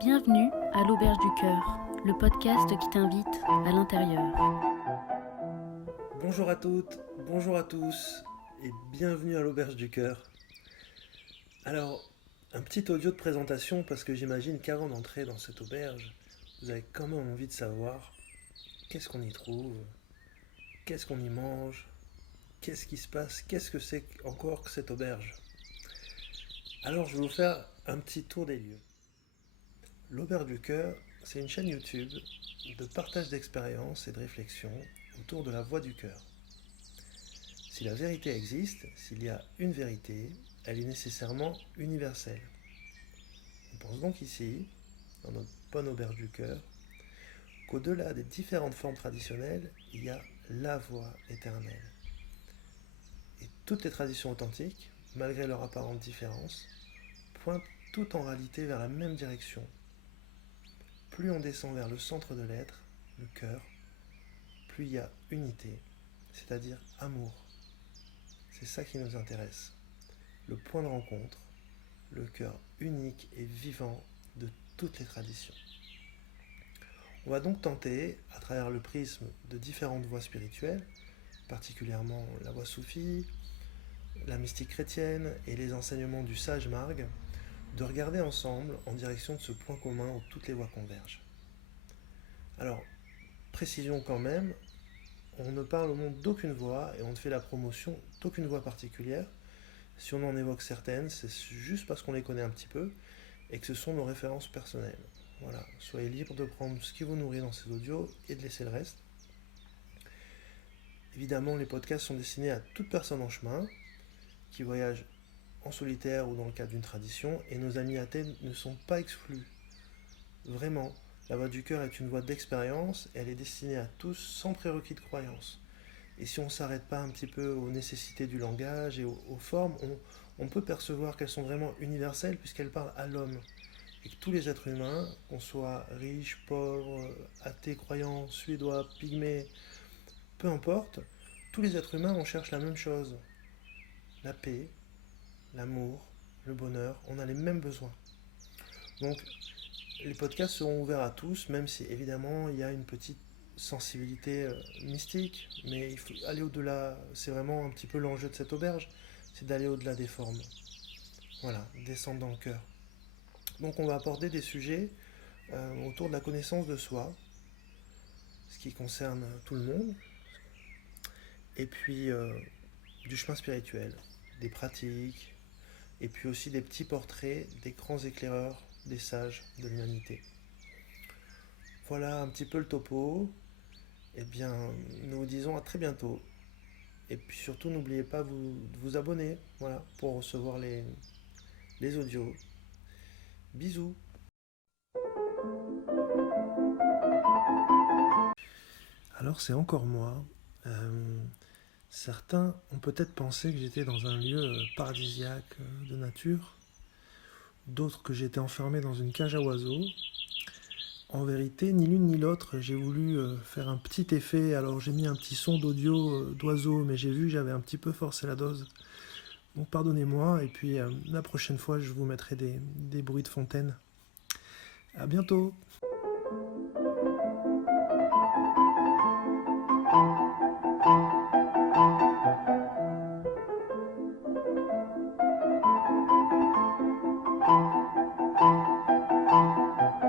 Bienvenue à l'Auberge du Cœur, le podcast qui t'invite à l'intérieur. Bonjour à toutes, bonjour à tous et bienvenue à l'Auberge du Cœur. Alors, un petit audio de présentation parce que j'imagine qu'avant d'entrer dans cette auberge, vous avez quand même envie de savoir qu'est-ce qu'on y trouve, qu'est-ce qu'on y mange, qu'est-ce qui se passe, qu'est-ce que c'est encore que cette auberge. Alors, je vais vous faire un petit tour des lieux. L'Auberge du Cœur, c'est une chaîne YouTube de partage d'expériences et de réflexions autour de la voix du cœur. Si la vérité existe, s'il y a une vérité, elle est nécessairement universelle. On pense donc ici, dans notre bonne auberge du cœur, qu'au-delà des différentes formes traditionnelles, il y a la voix éternelle. Et toutes les traditions authentiques, malgré leur apparente différence, pointent toutes en réalité vers la même direction. Plus on descend vers le centre de l'être, le cœur, plus il y a unité, c'est-à-dire amour. C'est ça qui nous intéresse. Le point de rencontre, le cœur unique et vivant de toutes les traditions. On va donc tenter, à travers le prisme de différentes voies spirituelles, particulièrement la voie soufie, la mystique chrétienne et les enseignements du sage Marg, de regarder ensemble en direction de ce point commun où toutes les voies convergent. Alors, précision quand même, on ne parle au monde d'aucune voie et on ne fait la promotion d'aucune voie particulière. Si on en évoque certaines, c'est juste parce qu'on les connaît un petit peu et que ce sont nos références personnelles. Voilà, soyez libre de prendre ce qui vous nourrit dans ces audios et de laisser le reste. Évidemment, les podcasts sont destinés à toute personne en chemin, qui voyage en solitaire ou dans le cadre d'une tradition, et nos amis athées ne sont pas exclus. Vraiment, la voix du cœur est une voie d'expérience, et elle est destinée à tous sans prérequis de croyance. Et si on ne s'arrête pas un petit peu aux nécessités du langage et aux formes, on peut percevoir qu'elles sont vraiment universelles puisqu'elles parlent à l'homme. Et que tous les êtres humains, qu'on soit riches, pauvres, athées, croyants, suédois, pygmées, peu importe, tous les êtres humains, on cherche la même chose. La paix, l'amour, le bonheur, on a les mêmes besoins. Donc, les podcasts seront ouverts à tous, même si évidemment il y a une petite sensibilité mystique, mais il faut aller au-delà, c'est vraiment un petit peu l'enjeu de cette auberge, c'est d'aller au-delà des formes. Voilà, descendre dans le cœur. Donc on va aborder des sujets autour de la connaissance de soi, ce qui concerne tout le monde, et puis du chemin spirituel, des pratiques, et puis aussi des petits portraits des grands éclaireurs, des sages de l'humanité. Voilà un petit peu le topo. Eh bien, nous vous disons à très bientôt. Et puis surtout, n'oubliez pas de vous abonner, voilà, pour recevoir les audios. Bisous. Alors c'est encore moi. Certains ont peut-être pensé que j'étais dans un lieu paradisiaque de nature. D'autres que j'étais enfermé dans une cage à oiseaux. En vérité, ni l'une ni l'autre, j'ai voulu faire un petit effet. Alors j'ai mis un petit son d'audio d'oiseau, mais j'ai vu que j'avais un petit peu forcé la dose. Donc pardonnez-moi, et puis la prochaine fois, je vous mettrai des bruits de fontaine. À bientôt!